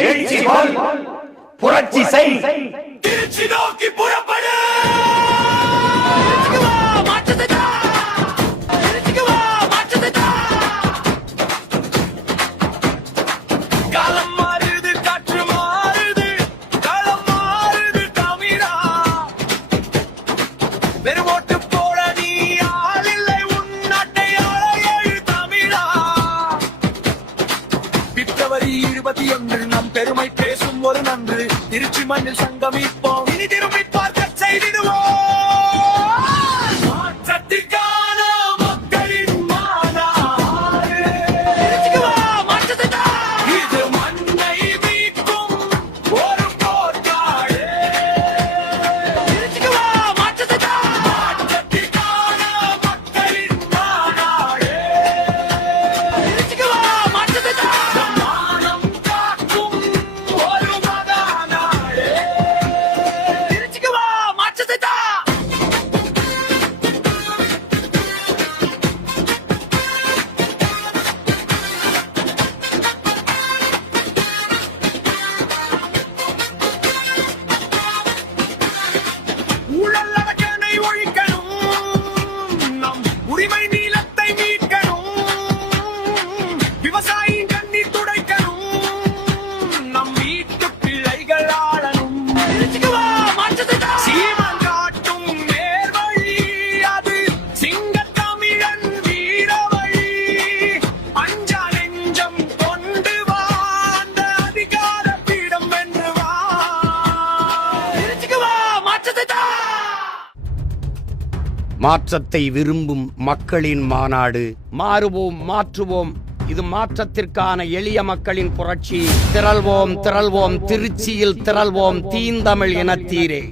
எழுச்சி போல் புரட்சி செய். திருச்சி நோக்கி புறப்படு. காலம் மாறுது, காற்று மாறுது, காலம் மாறுது தமிழா. வெறும் ஓட்டு போட நீ ஆள் இல்லை, உன் நாட்டை ஆள எழு தமிழா. பிப்ரவரி 21 நம் பெருமை பேசும் ஒரு நன்று. திருச்சி மண்ணில் சங்கமிப்போம், இனி திரும்பி பார்க்க செய்திடுவோம். மாற்றத்திற்கான மக்களின் மாநாடு. இது மண்ணை மீட்கும் ஒரு போர்க்காடு. மாற்றத்திற்கான மக்களின் மாநாடு. நம் மானம் காக்கும் ஒரு மகாநாடு. ஊழல் அரக்கனை ஒழிக்கணும், நம் உரிமை நீளத்தை மீட்கணும். விவசாயியின் கண்ணீர் துடைக்கணும், நம் வீட்டு பிள்ளைகள் ஆளணும். சீமான் காட்டும் நேர்வழி, அது சிங்கத் தமிழன் வீரவழி. அஞ்சா நெஞ்சம் கொண்டு வா, அந்த அதிகார பீடம் வென்று வா. மாற்றத்தை விரும்பும் மக்களின் மாநாடு. மாறுவோம், மாற்றுவோம். இது மாற்றத்திற்கான எளிய மக்களின் புரட்சி. திரள்வோம், திரள்வோம், திருச்சியில் திரள்வோம், தீந்தமிழ் இனத்தீரே.